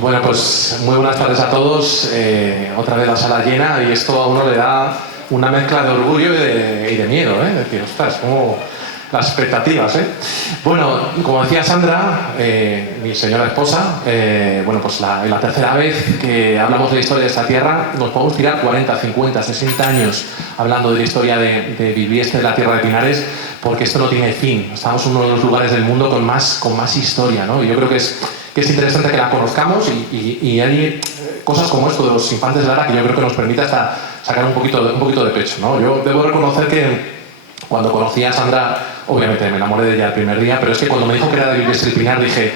Bueno, pues muy buenas tardes a todos. Otra vez la sala llena y esto a uno le da una mezcla de orgullo y de miedo, ¿eh? Es decir, ostras, como las expectativas, ¿eh? Bueno, como decía Sandra, mi señora esposa, bueno, pues la tercera vez que hablamos de la historia de esta tierra, nos podemos tirar 40, 50, 60 años hablando de la historia de Bilbieste, de la tierra de Pinares, porque esto no tiene fin. Estamos en uno de los lugares del mundo con más historia, ¿no? Y yo creo que es interesante que la conozcamos y hay cosas como esto de los infantes de Lara que yo creo que nos permite hasta sacar un poquito de pecho, ¿no? Yo debo reconocer que cuando conocí a Sandra, obviamente me enamoré de ella el primer día, pero es que cuando me dijo que era de Bilbieste del Pinar dije,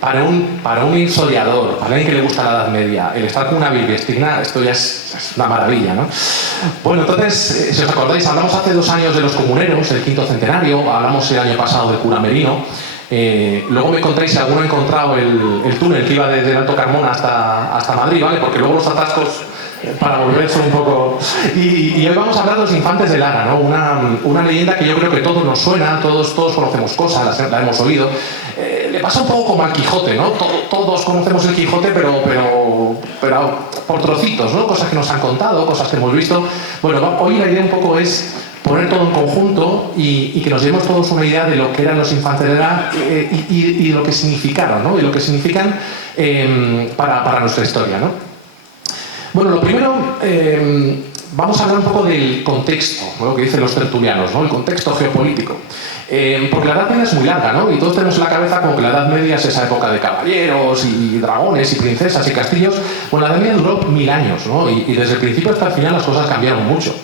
para un historiador, para alguien que le gusta la Edad Media, el estar con una bilbiestina, esto ya es una maravilla, ¿no? Bueno, entonces, si os acordáis, hablamos hace 2 años de los comuneros, el 5º centenario, hablamos el año pasado del cura Merino. Luego me contáis si alguno ha encontrado el túnel que iba desde el Alto Carmona hasta Madrid, ¿vale? Porque luego los atascos para volver son un poco... Y hoy vamos a hablar de los infantes de Lara, ¿no? Una leyenda que yo creo que todos nos suena, todos conocemos cosas, la hemos oído. Le pasa un poco como al Quijote, ¿no? Todos conocemos el Quijote, pero por trocitos, ¿no? Cosas que nos han contado, cosas que hemos visto. Bueno, hoy la idea un poco es poner todo en conjunto y que nos llevemos todos una idea de lo que eran los infantes de Lara y de lo que significaron, ¿no? Y lo que significan para nuestra historia, ¿no? Bueno, lo primero, vamos a hablar un poco del contexto, ¿no? Lo que dicen los tertulianos, ¿no? El contexto geopolítico. Porque la Edad Media es muy larga, ¿no? Y todos tenemos en la cabeza como que la Edad Media es esa época de caballeros y dragones y princesas y castillos. Bueno, la Edad Media duró 1000 años, ¿no? Y desde el principio hasta el final las cosas cambiaron mucho.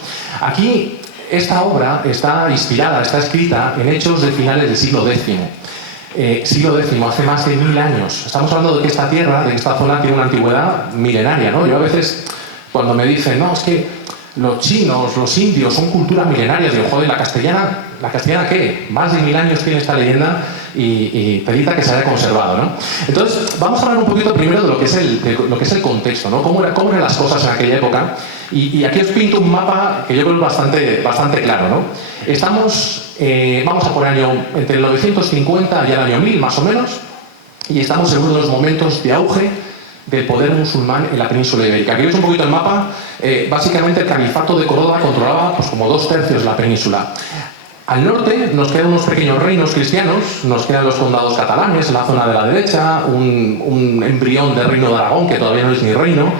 Aquí, esta obra está inspirada, está escrita en hechos de finales del siglo X. Siglo X, hace más de 1000 años. Estamos hablando de que esta tierra, de que esta zona tiene una antigüedad milenaria, ¿no? Yo a veces, cuando me dicen, no, es que los chinos, los indios son culturas milenarias, digo, joder, ¿la castellana qué? Más de 1000 años tiene esta leyenda y pedita que se haya conservado, ¿no? Entonces, vamos a hablar un poquito primero de lo que es el contexto, ¿no? Cómo eran las cosas en aquella época. Y aquí os pinto un mapa que yo creo bastante claro, ¿no? Estamos, vamos a poner año entre el 950 y el año 1000, más o menos, y estamos en uno de los momentos de auge del poder musulmán en la península ibérica. Aquí veis un poquito el mapa. Básicamente el califato de Córdoba controlaba pues, como 2/3 de la península. Al norte nos quedan unos pequeños reinos cristianos, nos quedan los condados catalanes en la zona de la derecha, un embrión del reino de Aragón, que todavía no es ni reino,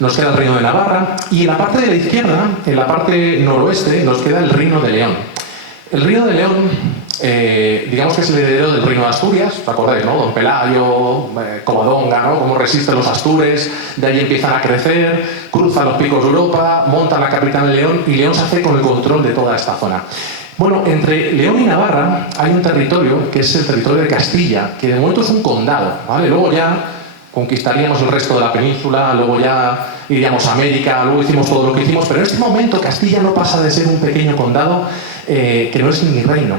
nos queda el reino de Navarra, y en la parte de la izquierda, en la parte noroeste, nos queda el reino de León. El reino de León, digamos que es el heredero del reino de Asturias, ¿os acordáis, no? Don Pelayo, Covadonga, ¿no? Cómo resisten los astures, de ahí empiezan a crecer, cruzan los picos de Europa, montan la capital en León, y León se hace con el control de toda esta zona. Bueno, entre León y Navarra hay un territorio que es el territorio de Castilla, que de momento es un condado, ¿vale? Luego ya conquistaríamos el resto de la península, luego ya iríamos a América, luego hicimos todo lo que hicimos, pero en este momento Castilla no pasa de ser un pequeño condado que no es ni reino.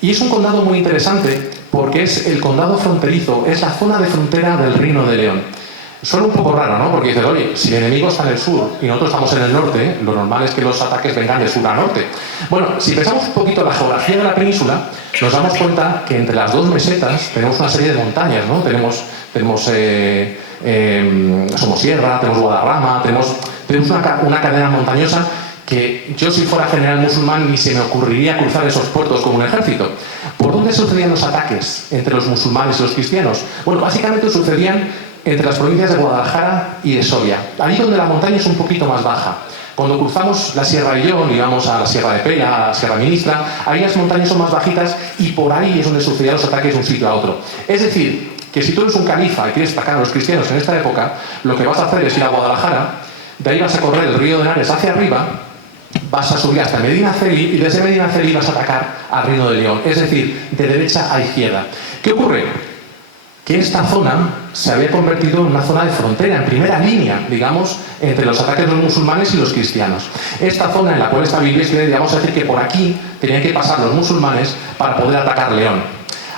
Y es un condado muy interesante porque es el condado fronterizo, es la zona de frontera del reino de León. Suena un poco raro, ¿no? Porque dices, oye, si el enemigo está en el sur y nosotros estamos en el norte, lo normal es que los ataques vengan de sur a norte. Bueno, si pensamos un poquito en la geografía de la península, nos damos cuenta que entre las dos mesetas tenemos una serie de montañas, ¿no? Tenemos Somosierra, tenemos Guadarrama, tenemos una cadena montañosa que yo, si fuera general musulmán, ni se me ocurriría cruzar esos puertos con un ejército. ¿Por dónde sucedían los ataques entre los musulmanes y los cristianos? Bueno, básicamente sucedían entre las provincias de Guadalajara y de Soria, allí donde la montaña es un poquito más baja. Cuando cruzamos la Sierra de Illón y vamos a la Sierra de Pela, a la Sierra Ministra, ahí las montañas son más bajitas y por ahí es donde sucedían los ataques de un sitio a otro. Es decir, que si tú eres un califa y quieres atacar a los cristianos en esta época, lo que vas a hacer es ir a Guadalajara, de ahí vas a correr el río de Henares hacia arriba, vas a subir hasta Medinaceli y desde Medinaceli vas a atacar al Reino de León, es decir, de derecha a izquierda. ¿Qué ocurre? Que esta zona se había convertido en una zona de frontera, en primera línea, digamos, entre los ataques de los musulmanes y los cristianos. Esta zona en la cual está Bilbieste, digamos, a decir que por aquí tenían que pasar los musulmanes para poder atacar León.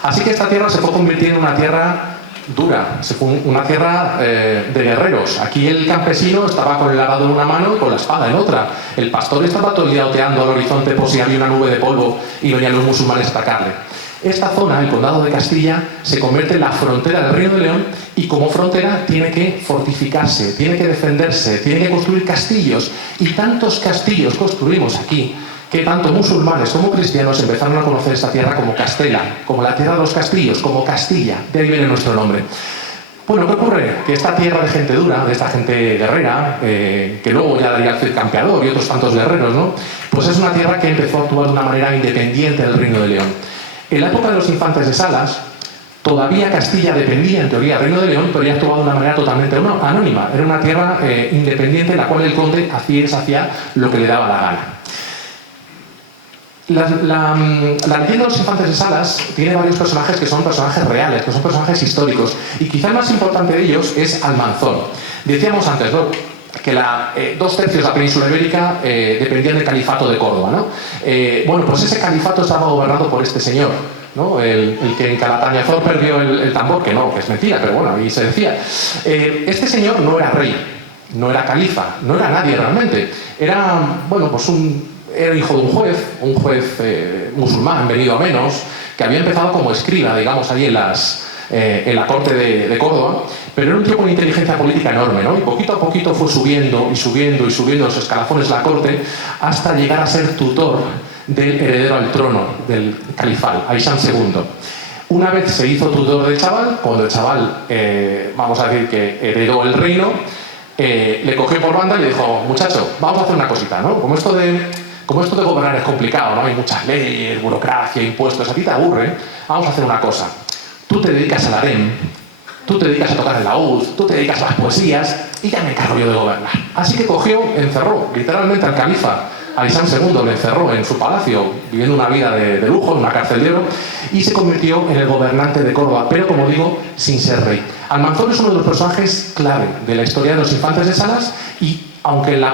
Así que esta tierra se fue convirtiendo en una tierra dura, una tierra de guerreros. Aquí el campesino estaba con el arado en una mano y con la espada en otra. El pastor estaba todo el día oteando al horizonte por si había una nube de polvo y venían los musulmanes a atacarle. Esta zona, el Condado de Castilla, se convierte en la frontera del Reino de León y como frontera tiene que fortificarse, tiene que defenderse, tiene que construir castillos. Y tantos castillos construimos aquí que tanto musulmanes como cristianos empezaron a conocer esta tierra como Castela, como la tierra de los castillos, como Castilla. De ahí viene nuestro nombre. Bueno, ¿qué ocurre? Que esta tierra de gente dura, de esta gente guerrera, que luego ya daría el Cid Campeador y otros tantos guerreros, ¿no? Pues es una tierra que empezó a actuar de una manera independiente del Reino de León. En la época de los infantes de Salas, todavía Castilla dependía, en teoría, del Reino de León, pero ya actuaba de una manera totalmente anónima. Era una tierra independiente en la cual el conde hacía lo que le daba la gana. La leyenda de los infantes de Salas tiene varios personajes que son personajes reales, que son personajes históricos, y quizá el más importante de ellos es Almanzón. Decíamos antes, ¿no?, que 2/3 de la península ibérica dependían del califato de Córdoba, ¿no? Bueno, pues ese califato estaba gobernado por este señor, ¿no? El que en Calatañazor perdió el tambor, que no, que es mentira, pero bueno, ahí se decía. Este señor no era rey, no era califa, no era nadie realmente. Era, bueno, pues era hijo de un juez musulmán, venido a menos, que había empezado como escriba, digamos, ahí en la corte de Córdoba, pero era un tío con inteligencia política enorme, ¿no? Y poquito a poquito fue subiendo los escalafones de la corte hasta llegar a ser tutor del heredero al trono del califal, Aysán II. Una vez se hizo tutor del chaval, cuando el chaval, vamos a decir que heredó el reino, le cogió por banda y le dijo: muchacho, vamos a hacer una cosita, ¿no? Como esto de gobernar es complicado, ¿no? Hay muchas leyes, burocracia, impuestos, a ti te aburre, vamos a hacer una cosa. Tú te dedicas al harem, tú te dedicas a tocar el laúd, tú te dedicas a las poesías y ya me encargo yo de gobernar. Así que encerró literalmente al califa Aysán II, le encerró en su palacio, viviendo una vida de lujo, en una cárcel de oro, y se convirtió en el gobernante de Córdoba, pero como digo, sin ser rey. Almanzón es uno de los personajes clave de la historia de los infantes de Salas, y aunque el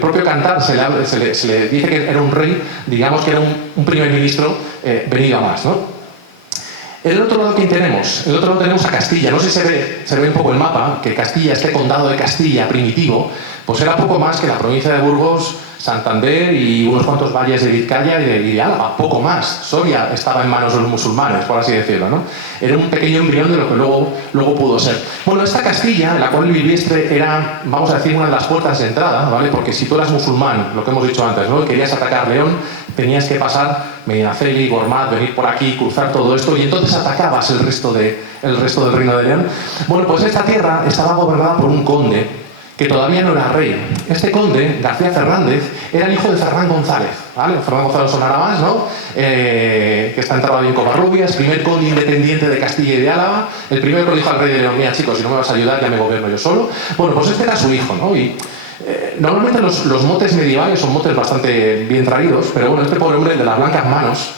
propio cantar se le dice que era un rey, digamos que era un primer ministro venido a más, ¿no? El otro lado, ¿quién tenemos? El otro lado tenemos a Castilla. No sé si se ve un poco el mapa, que Castilla, este condado de Castilla primitivo, pues era poco más que la provincia de Burgos, Santander y unos cuantos valles de Vizcaya y de Álava, poco más. Soria estaba en manos de los musulmanes, por así decirlo, ¿no? Era un pequeño embrión de lo que luego pudo ser. Bueno, esta Castilla, en la cual Bilbiestre era, vamos a decir, una de las puertas de entrada, ¿vale? Porque si tú eras musulmán, lo que hemos dicho antes, ¿no?, y querías atacar León, tenías que pasar Medinaceli, Gormaz, venir por aquí, cruzar todo esto, y entonces atacabas el resto del Reino de León. Bueno, pues esta tierra estaba gobernada por un conde que todavía no era rey. Este conde, García Fernández, era el hijo de Fernán González, ¿vale? Fernán González sonará más, ¿no? Que está enterrado en Covarrubias, primer conde independiente de Castilla y de Álava, el primero que le dijo al rey de León: mira, chicos, si no me vas a ayudar, ya me gobierno yo solo. Bueno, pues este era su hijo, ¿no? Y normalmente los motes medievales son motes bastante bien traídos, pero bueno, este pobre hombre de las blancas manos,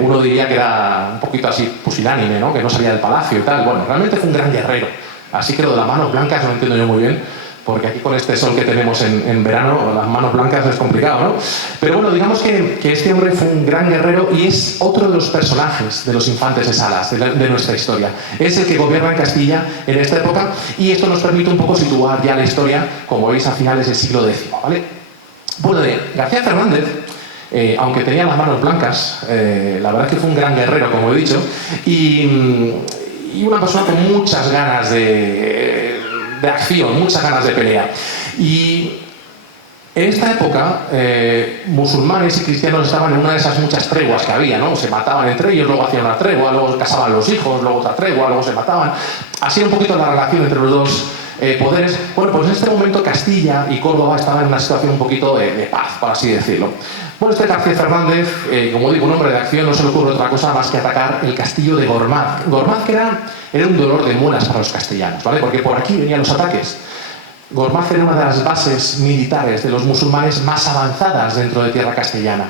uno diría que era un poquito así pusilánime, ¿no?, que no salía del palacio y tal. Bueno, realmente fue un gran guerrero. Así que lo de las manos blancas no entiendo yo muy bien, porque aquí con este sol que tenemos en verano, las manos blancas es complicado, ¿no? Pero bueno, digamos que este hombre fue un gran guerrero y es otro de los personajes de los infantes de Salas, de nuestra historia. Es el que gobierna en Castilla en esta época, y esto nos permite un poco situar ya la historia, como veis, a finales del siglo X, ¿vale? Bueno, de García Fernández, aunque tenía las manos blancas, la verdad es que fue un gran guerrero, como he dicho, y una persona con muchas ganas de acción, muchas ganas de pelea. Y en esta época, musulmanes y cristianos estaban en una de esas muchas treguas que había, ¿no? Se mataban entre ellos, luego hacían una tregua, luego casaban los hijos, luego otra tregua, luego se mataban. Así era un poquito la relación entre los dos poderes. Bueno, pues en este momento Castilla y Córdoba estaban en una situación un poquito de paz, por así decirlo. Bueno, este García Fernández, como digo, un hombre de acción, no se le ocurre otra cosa más que atacar el castillo de Gormaz. Gormaz, que era un dolor de muelas para los castellanos, ¿vale? Porque por aquí venían los ataques. Gormaz era una de las bases militares de los musulmanes más avanzadas dentro de tierra castellana.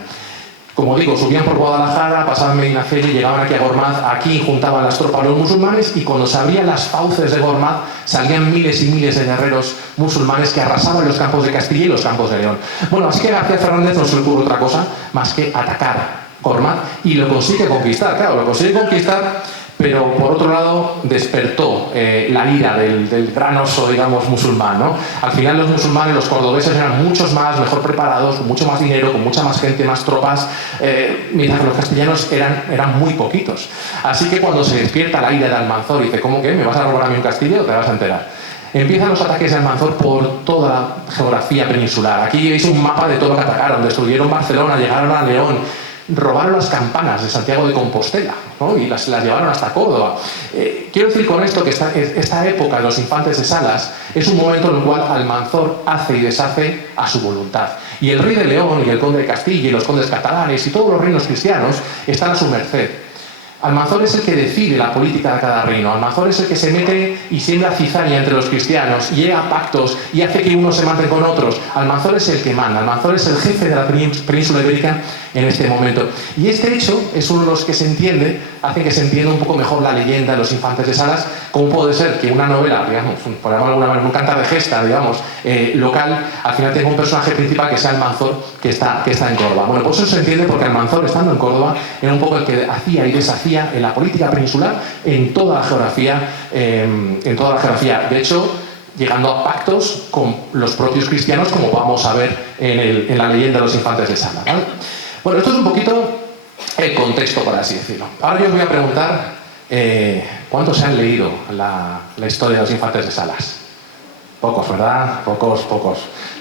Como digo, subían por Guadalajara, pasaban Medinaceli, llegaban aquí a Gormaz, aquí juntaban las tropas los musulmanes, y cuando se abrían las fauces de Gormaz salían miles y miles de guerreros musulmanes que arrasaban los campos de Castilla y los campos de León. Bueno, así que García Fernández no se le ocurre otra cosa más que atacar Gormaz, y lo consigue conquistar, claro, lo consigue conquistar, pero por otro lado despertó la ira del gran oso, digamos, musulmán, ¿no? Al final los musulmanes, los cordobeses eran muchos más, mejor preparados, con mucho más dinero, con mucha más gente, más tropas, mientras que los castellanos eran muy poquitos. Así que cuando se despierta la ira de Almanzor y dice, ¿cómo que? ¿Me vas a robar a mí un castillo? Te vas a enterar. Empiezan los ataques de Almanzor por toda la geografía peninsular. Aquí veis un mapa de todo lo que atacaron. Destruyeron Barcelona, llegaron a León, robaron las campanas de Santiago de Compostela, ¿no? Y las llevaron hasta Córdoba. Quiero decir con esto que esta época de los infantes de Salas es un momento en el cual Almanzor hace y deshace a su voluntad. Y el rey de León y el conde de Castilla y los condes catalanes y todos los reinos cristianos están a su merced. Almanzor es el que decide la política de cada reino. Almanzor es el que se mete y siembra cizaña entre los cristianos, y llega a pactos y hace que unos se maten con otros. Almanzor es el que manda. Almanzor es el jefe de la península ibérica en este momento. Y este hecho es uno de los que se entiende, hace que se entienda un poco mejor la leyenda de los infantes de Salas, como puede ser que una novela, digamos, por llamarlo de alguna manera, un cantar de gesta, digamos, local, al final tenga un personaje principal que sea Almanzor, que está en Córdoba. Bueno, pues eso se entiende porque Almanzor, estando en Córdoba, era un poco el que hacía y deshacía en la política peninsular en toda la geografía. De hecho, llegando a pactos con los propios cristianos, como vamos a ver en la leyenda de los infantes de Salas, ¿vale? Bueno, esto es un poquito el contexto, por así decirlo. Ahora yo os voy a preguntar ¿cuántos se han leído la historia de los infantes de Salas? Pocos, ¿verdad? Pocos.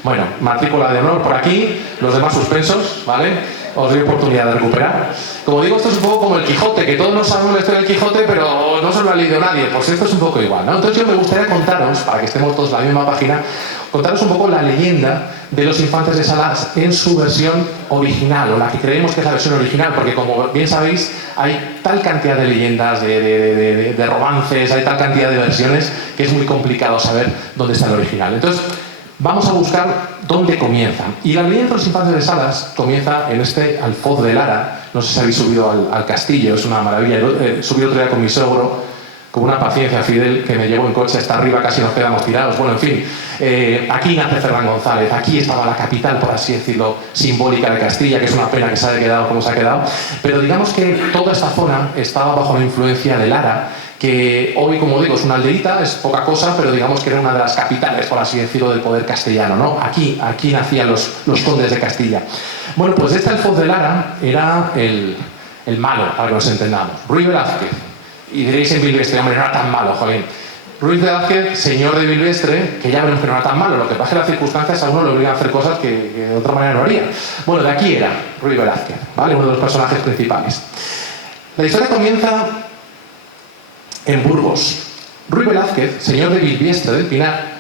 Bueno, matrícula de honor por aquí, los demás suspensos, ¿vale? Os doy oportunidad de recuperar. Como digo, esto es un poco como el Quijote, que todos nos sabemos la historia del Quijote, pero no se lo ha leído nadie. Pues esto es un poco igual, ¿no? Entonces yo me gustaría contaros, para que estemos todos en la misma página, contaros un poco la leyenda de los infantes de Salas en su versión original, o la que creemos que es la versión original, porque como bien sabéis, hay tal cantidad de leyendas, de romances, hay tal cantidad de versiones, que es muy complicado saber dónde está el original. Entonces, vamos a buscar dónde comienza. Y la leyenda de los infantes de Salas comienza en este Alfoz de Lara. No sé si habéis subido al castillo, es una maravilla. Subí otro día con mi sogro, con una paciencia, Fidel, que me llevó en coche hasta arriba, casi nos quedamos tirados. Bueno, en fin, aquí nace Fernán González, aquí estaba la capital, por así decirlo, simbólica de Castilla, que es una pena que se haya quedado como se ha quedado. Pero digamos que toda esta zona estaba bajo la influencia de Lara, que hoy, como digo, es una aldeita, es poca cosa, pero digamos que era una de las capitales, por así decirlo, del poder castellano, ¿no? Aquí nacían los condes de Castilla. Bueno, pues este Alfoz de Lara era el malo, para que nos entendamos. Ruy Velázquez. Y diréis en Bilvestre, hombre, no era tan malo, jolín. Ruy Velázquez, señor de Bilvestre, que ya veremos que no era tan malo. Lo que pasa es que las circunstancias a uno le obligan a hacer cosas que de otra manera no haría. Bueno, de aquí era Ruy Velázquez, ¿vale? Uno de los personajes principales. La historia comienza en Burgos. Ruy Velázquez, señor de Bilvestre del Pinar,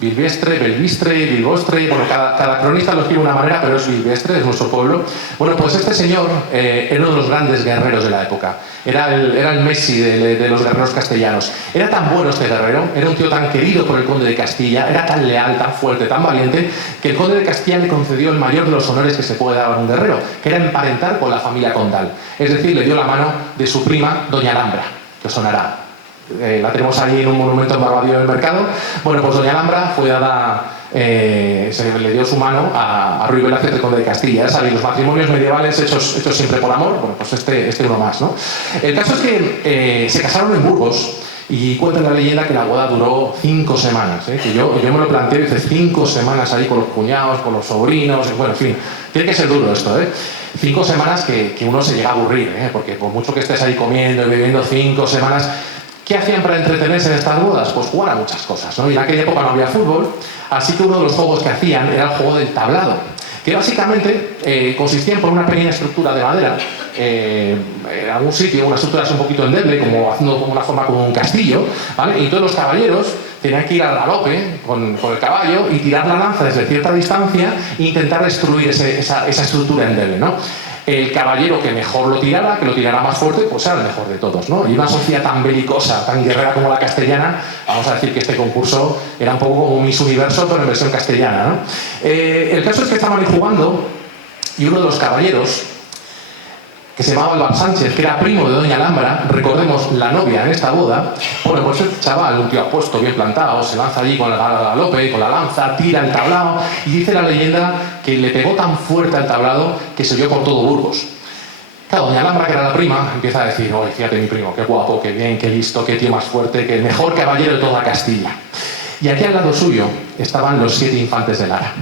Bilvestre, Belvistre, Bilbostre, bueno, cada cronista lo escribe de una manera, pero es Bilvestre, es nuestro pueblo. Bueno, pues este señor era uno de los grandes guerreros de la época. Era el Messi de los guerreros castellanos. Era tan bueno este guerrero, era un tío tan querido por el conde de Castilla, era tan leal, tan fuerte, tan valiente, que el conde de Castilla le concedió el mayor de los honores que se puede dar a un guerrero, que era emparentar con la familia condal. Es decir, le dio la mano de su prima, doña Alhambra, que os sonará. La tenemos ahí en un monumento en Barbadillo del Mercado. Bueno, pues doña Alhambra fue dada, se le dio su mano a Ruy Velázquez, el conde de Castilla. Ya sabéis, los matrimonios medievales hechos siempre por amor. Bueno, pues este uno más, ¿no? El caso es que se casaron en Burgos y cuenta la leyenda que la boda duró 5 semanas, que yo me lo planteé, dice 5 semanas ahí con los cuñados, con los sobrinos, bueno, en fin, tiene que ser duro esto, 5 semanas que uno se llega a aburrir, porque por mucho que estés ahí comiendo y bebiendo 5 semanas, ¿qué hacían para entretenerse en estas bodas? Pues jugar a muchas cosas, ¿no? Y en aquella época no había fútbol, así que uno de los juegos que hacían era el juego del tablado, que básicamente consistía en poner una pequeña estructura de madera en algún sitio, una estructura un poquito endeble, como haciendo una forma como un castillo, ¿vale? Y todos los caballeros tenían que ir al galope con el caballo y tirar la lanza desde cierta distancia e intentar destruir esa estructura endeble, ¿no? El caballero que mejor lo tirara, que lo tirara más fuerte, pues era el mejor de todos, ¿no? Y una sociedad tan belicosa, tan guerrera como la castellana, vamos a decir que este concurso era un poco como Miss Universo, pero en versión castellana, ¿no? El caso es que estaban ahí jugando y uno de los caballeros, que se llamaba Álvaro Sánchez, que era primo de doña Alhambra, recordemos, la novia en esta boda, bueno, pues el chaval, un tío apuesto, bien plantado, se lanza allí con el galope, con la lanza, tira el tablado, y dice la leyenda que le pegó tan fuerte al tablado que se oyó por todo Burgos. Claro, doña Alhambra, que era la prima, empieza a decir, oye, fíjate mi primo, qué guapo, qué bien, qué listo, qué tío más fuerte, que el mejor caballero de toda Castilla. Y aquí al lado suyo estaban los 7 infantes de Lara.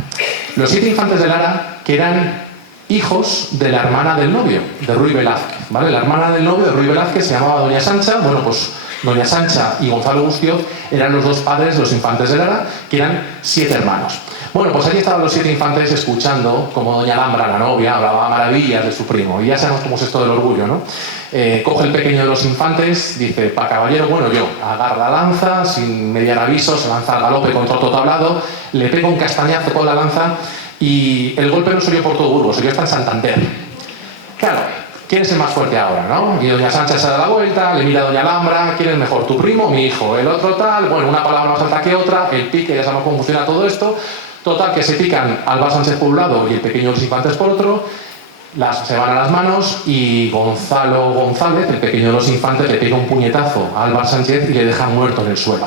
Los 7 infantes de Lara, que eran hijos de la hermana del novio, de Ruy Velázquez, ¿vale? La hermana del novio de Ruy Velázquez se llamaba Doña Sancha. Bueno, pues Doña Sancha y Gonzalo Gustioz eran los 2 padres de los infantes de Lara, que eran 7 hermanos. Bueno, pues aquí estaban los 7 infantes escuchando como Doña Alhambra, la novia, hablaba maravillas de su primo. Y ya sabemos cómo es esto del orgullo, ¿no? Coge el pequeño de los infantes, dice, pa' caballero, bueno, yo, agarra la lanza, sin mediar aviso, se lanza al galope contra otro tablado, le pega un castañazo con la lanza y el golpe no soy yo por todo Burgos, soy yo hasta en Santander. Claro, ¿quién es el más fuerte ahora, no? Y Doña Sancha se da la vuelta, le mira a Doña Alhambra, ¿quién es mejor, tu primo o mi hijo? El otro tal, bueno, una palabra más alta que otra, el pique, ya sabemos cómo funciona todo esto. Total, que se pican Alba Sánchez por un lado y el pequeño de los infantes por otro, se van a las manos y Gonzalo González, el pequeño de los infantes, le pega un puñetazo a Alba Sánchez y le deja muerto en el suelo.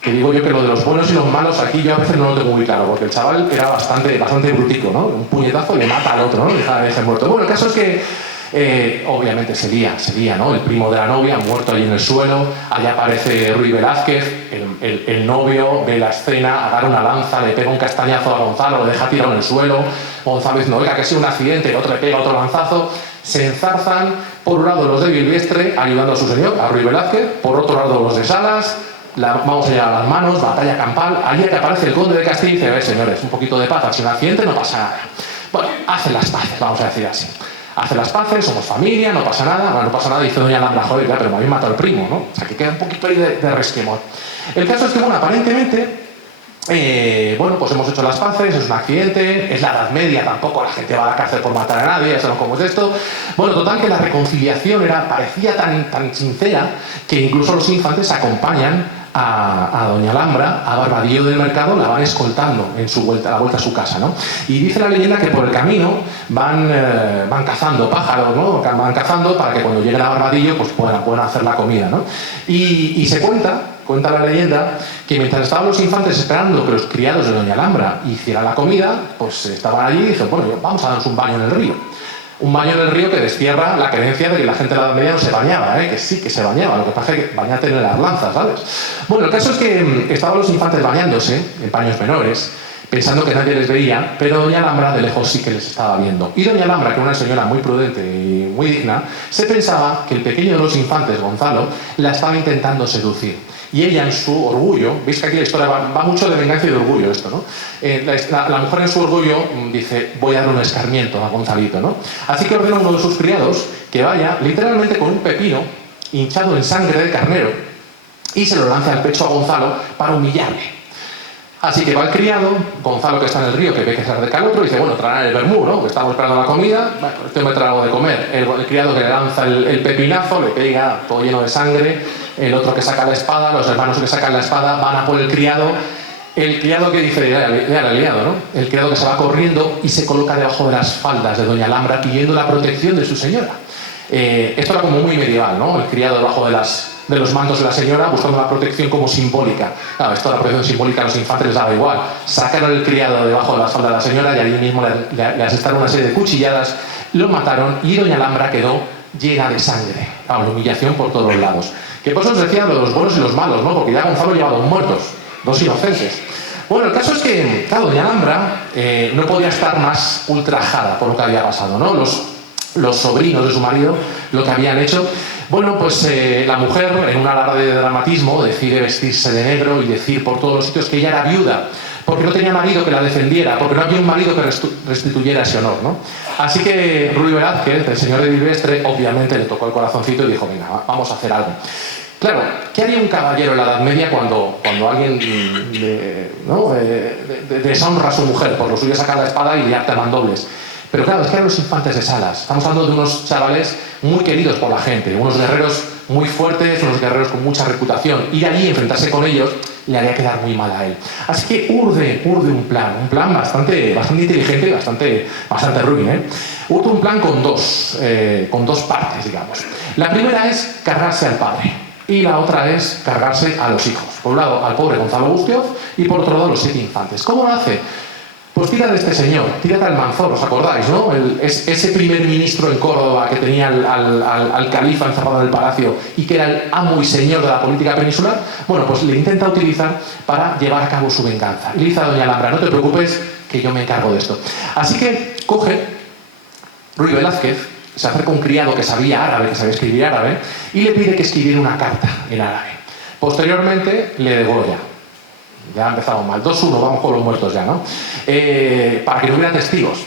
Que digo yo que lo de los buenos y los malos aquí yo a veces no lo tengo muy claro, porque el chaval era bastante brutico, ¿no? Un puñetazo y le mata al otro, ¿no? Le deja muerto. Bueno, el caso es que obviamente se lía, ¿no? El primo de la novia muerto allí en el suelo, allá aparece Ruy Velázquez, el novio ve la escena, agarra una lanza, le pega un castañazo a Gonzalo, lo deja tirado en el suelo, Gonzalo dice, no, oiga, que ha sido un accidente, el otro le pega otro lanzazo, se enzarzan, por un lado los de Bilvestre ayudando a su señor, a Ruy Velázquez, por otro lado los de Salas, vamos a llevar las manos, batalla campal, allí que aparece el conde de Castilla y dice, a ver señores, un poquito de paz, si un accidente no pasa nada. Bueno, hacen las paces, vamos a decir así. Hacen las paces, somos familia, no pasa nada. Bueno, no pasa nada, dice doña Alhambra, joder, ya, pero me habéis matado al primo, ¿no? O sea, que queda un poquito ahí de resquemor. El caso es que, bueno, aparentemente, bueno, pues hemos hecho las paces, es un accidente, es la Edad Media, tampoco la gente va a la cárcel por matar a nadie, ya sabemos cómo es esto. Bueno, total, que la reconciliación parecía tan sincera que incluso los infantes acompañan a doña Alhambra, a Barbadillo del Mercado, la van escoltando en a la vuelta a su casa, ¿no? Y dice la leyenda que por el camino van cazando pájaros, ¿no? Van cazando para que cuando lleguen a Barbadillo pues puedan hacer la comida, ¿no? Y se cuenta la leyenda que mientras estaban los infantes esperando que los criados de doña Alhambra hicieran la comida, pues estaban allí y dijeron, bueno, vamos a darnos un baño en el río. Un baño en el río que destierra la creencia de que la gente de la Edad Media no se bañaba, que sí que se bañaba, lo que pasa es que bañate en las lanzas, ¿sabes? Bueno, el caso es que estaban los infantes bañándose en paños menores, pensando que nadie les veía, pero doña Alhambra de lejos sí que les estaba viendo. Y doña Alhambra, que era una señora muy prudente y muy digna, se pensaba que el pequeño de los infantes, Gonzalo, la estaba intentando seducir. Y ella en su orgullo, veis que aquí la historia va mucho de venganza y de orgullo esto, ¿no? La mujer en su orgullo dice, voy a darle un escarmiento a Gonzalito, ¿no? Así que ordena a uno de sus criados que vaya literalmente con un pepino hinchado en sangre de carnero y se lo lanza al pecho a Gonzalo para humillarle. Así que va el criado, Gonzalo que está en el río, que ve que se acerca al otro, y dice, bueno, traerán el vermú, ¿no? Que estamos esperando la comida, bueno, este me trae algo de comer. El criado que le lanza el pepinazo, le pega todo lleno de sangre, el otro que saca la espada, los hermanos que sacan la espada van a por el criado que dice, ya le ha liado, ¿no? El criado que se va corriendo y se coloca debajo de las faldas de doña Alhambra pidiendo la protección de su señora. Esto era como muy medieval, ¿no? El criado debajo de los mantos de la señora buscando la protección como simbólica. Claro, esto de la protección simbólica a los infantes les daba igual. Sacaron el criado debajo de las faldas de la señora y allí mismo le asestaron una serie de cuchilladas, lo mataron y doña Alhambra quedó llena de sangre. Claro, la humillación por todos los lados. Que por eso os decía lo de los buenos y los malos, ¿no? Porque ya Gonzalo lleva 2 muertos, 2 inocentes. Bueno, el caso es que, claro, doña Alhambra no podía estar más ultrajada por lo que había pasado, ¿no? Los sobrinos de su marido, lo que habían hecho. Bueno, pues la mujer, en un alarde de dramatismo, decide vestirse de negro y decir por todos los sitios que ella era viuda, porque no tenía marido que la defendiera, porque no había un marido que restituyera ese honor, ¿no? Así que Ruy Velázquez, el señor de Bilvestre, obviamente le tocó el corazoncito y dijo, venga, vamos a hacer algo. Claro, ¿qué haría un caballero en la Edad Media cuando alguien deshonra a su mujer? Por lo suyo sacar la espada y liarte a mandobles. Pero claro, es que eran los infantes de Salas. Estamos hablando de unos chavales muy queridos por la gente, unos guerreros muy fuertes, unos guerreros con mucha reputación. Ir allí y enfrentarse con ellos le haría quedar muy mal a él. Así que urde un plan bastante inteligente y bastante ruin, ¿eh? Urde un plan con dos partes, digamos. La primera es cargarse al padre y la otra es cargarse a los hijos. Por un lado, al pobre Gonzalo Gustioz y por otro lado, los 7 infantes. ¿Cómo lo hace? Pues tira de este señor, tírate al Almanzor, ¿os acordáis, no? Ese primer ministro en Córdoba que tenía al califa encerrado en el palacio y que era el amo y señor de la política peninsular, bueno, pues le intenta utilizar para llevar a cabo su venganza. Y le dice a doña Alhambra, no te preocupes, que yo me encargo de esto. Así que coge Ruy Velázquez, se acerca a un criado que sabía árabe, que sabía escribir árabe, y le pide que escribiera una carta en árabe. Posteriormente le degolla. Ya ha empezado mal. 2-1, vamos con los muertos ya, ¿no? Para que no hubiera testigos.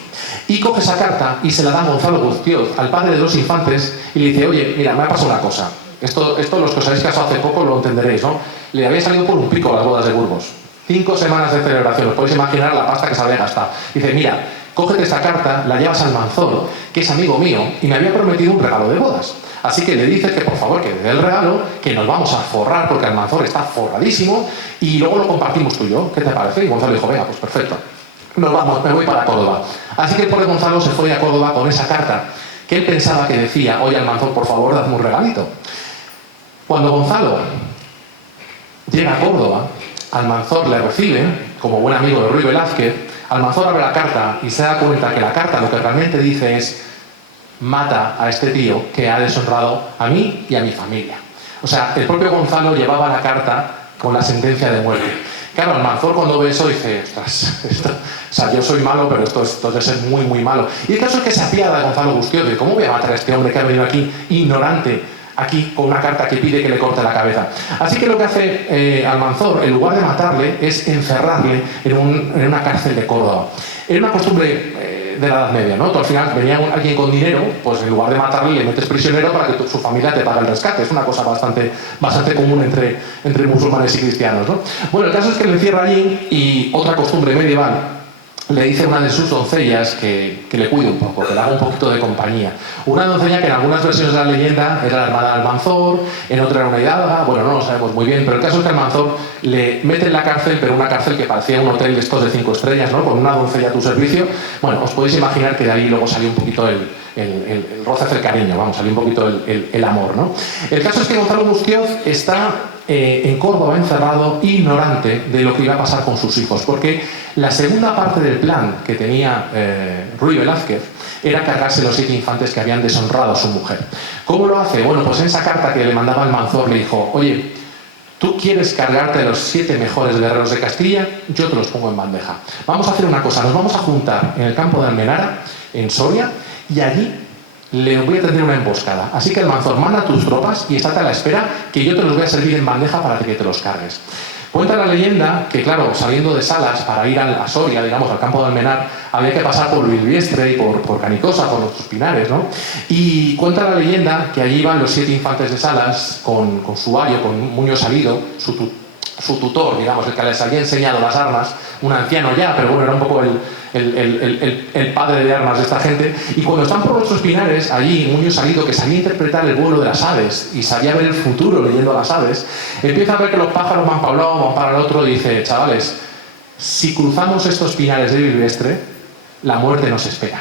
Y coge esa carta y se la da a Gonzalo Guztioz, al padre de los infantes, y le dice, oye, mira, me ha pasado una cosa. Esto los que os habéis casado hace poco lo entenderéis, ¿no? Le había salido por un pico las bodas de Burgos. 5 semanas de celebración, os podéis imaginar la pasta que se había gastado. Dice, mira, cógete esta carta, la llevas al Almanzor, que es amigo mío, y me había prometido un regalo de bodas. Así que le dices que por favor que le dé el regalo, que nos vamos a forrar porque Almanzor está forradísimo y luego lo compartimos tú y yo. ¿Qué te parece? Y Gonzalo dijo, venga, pues perfecto. Nos vamos, me voy para Córdoba. Así que el pobre Gonzalo se fue a Córdoba con esa carta que él pensaba que decía, oye Almanzor, por favor, dame un regalito. Cuando Gonzalo llega a Córdoba, Almanzor le recibe, como buen amigo de Ruy Velázquez. Almanzor abre la carta y se da cuenta que la carta lo que realmente dice es mata a este tío que ha deshonrado a mí y a mi familia. O sea, el propio Gonzalo llevaba la carta con la sentencia de muerte. Claro, Almanzor cuando ve eso dice, ostras, o sea, yo soy malo, pero esto debe ser muy, muy malo. Y el caso es que se apiada de Gonzalo Guztioz, de cómo voy a matar a este hombre que ha venido aquí ignorante, aquí con una carta que pide que le corte la cabeza. Así que lo que hace Almanzor, en lugar de matarle, es encerrarle en una cárcel de Córdoba. Era una costumbre de la Edad Media, ¿no? Tú al final venía alguien con dinero, pues en lugar de matarle le metes prisionero para que su familia te pague el rescate. Es una cosa bastante común entre musulmanes y cristianos, ¿no? Bueno, el caso es que le encierra allí y otra costumbre medieval le dice a una de sus doncellas que le cuide un poco, que le haga un poquito de compañía. Una doncella que en algunas versiones de la leyenda era la hermana de Almanzor, en otra era una hidalga, bueno, no lo sabemos muy bien, pero el caso es que Almanzor le mete en la cárcel, pero una cárcel que parecía un hotel de estos de 5 estrellas, ¿no? Con una doncella a tu servicio. Bueno, os podéis imaginar que de ahí luego salió un poquito el roce hacia el cariño, vamos, salió un poquito el amor, ¿no? El caso es que Gonzalo Guztioz está en Córdoba encerrado, ignorante de lo que iba a pasar con sus hijos, porque la segunda parte del plan que tenía Ruy Velázquez era cargarse los 7 infantes que habían deshonrado a su mujer. ¿Cómo lo hace? Bueno, pues en esa carta que le mandaba Almanzor le dijo, oye, ¿tú quieres cargarte de los 7 mejores guerreros de Castilla? Yo te los pongo en bandeja. Vamos a hacer una cosa, nos vamos a juntar en el campo de Almenara, en Soria, y allí le voy a tender una emboscada. Así que Almanzor, manda tus tropas y estate a la espera que yo te los voy a servir en bandeja para que te los cargues. Cuenta la leyenda que, claro, saliendo de Salas para ir a Soria, digamos, al campo de Almenar, había que pasar por Bilbiestre y por Canicosa, por los Pinares, ¿no? Y cuenta la leyenda que allí iban los 7 infantes de Salas con su ayo, con Muñoz Salido, su tutor, digamos, el que les había enseñado las armas, un anciano ya, pero bueno, era un poco el padre de armas de esta gente. Y cuando están por los Pinares, allí Muñoz Salido, que sabía interpretar el vuelo de las aves y sabía ver el futuro leyendo a las aves, empieza a ver que los pájaros van para un lado, van para el otro, y dice, chavales, si cruzamos estos pinares de Bilbiestre, la muerte nos espera.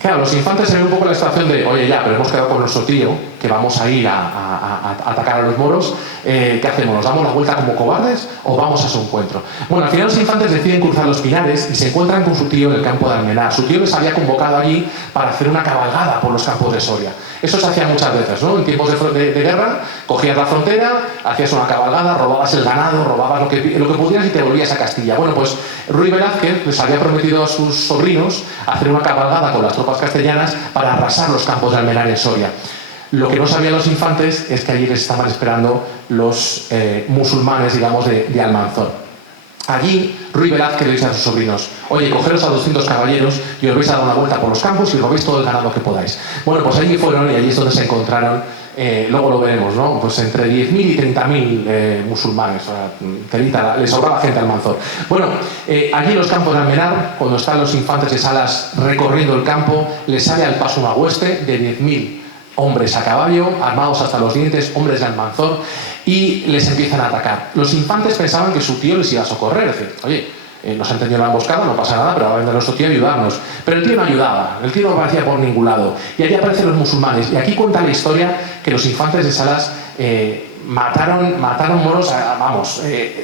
Claro, los infantes se ven un poco la situación de, oye ya, pero hemos quedado con nuestro tío, que vamos a ir a atacar a los moros, ¿qué hacemos? ¿Nos damos la vuelta como cobardes o vamos a su encuentro? Bueno, al final los infantes deciden cruzar los Pinares y se encuentran con su tío en el campo de Almenar. Su tío les había convocado allí para hacer una cabalgada por los campos de Soria. Eso se hacía muchas veces, ¿no? En tiempos de guerra, cogías la frontera, hacías una cabalgada, robabas el ganado, robabas lo que pudieras y te volvías a Castilla. Bueno, pues Ruy Velázquez les había prometido a sus sobrinos hacer una cabalgada con las tropas castellanas para arrasar los campos de Almenar en Soria. Lo que no sabían los infantes es que allí les estaban esperando los musulmanes, digamos, de Almanzor. Allí, Ruy Velázquez le dice a sus sobrinos, oye, cogeros a 200 caballeros y os vais a dar una vuelta por los campos y robéis todo el ganado que podáis. Bueno, pues allí fueron y allí es donde se encontraron, luego lo veremos, ¿no? Pues entre 10.000 y 30.000 musulmanes, o sea, les sobraba gente al Almanzor. Bueno, allí en los campos de Almenar, cuando están los infantes de Salas recorriendo el campo, les sale al paso una hueste de 10.000 hombres a caballo, armados hasta los dientes, hombres de Almanzor, y les empiezan a atacar. Los infantes pensaban que su tío les iba a socorrer, es decir, oye, nos han tendido la emboscada, no pasa nada, pero va a venir nuestro tío a ayudarnos. Pero el tío no ayudaba, el tío no aparecía por ningún lado. Y allí aparecen los musulmanes. Y aquí cuenta la historia que los infantes de Salas mataron moros,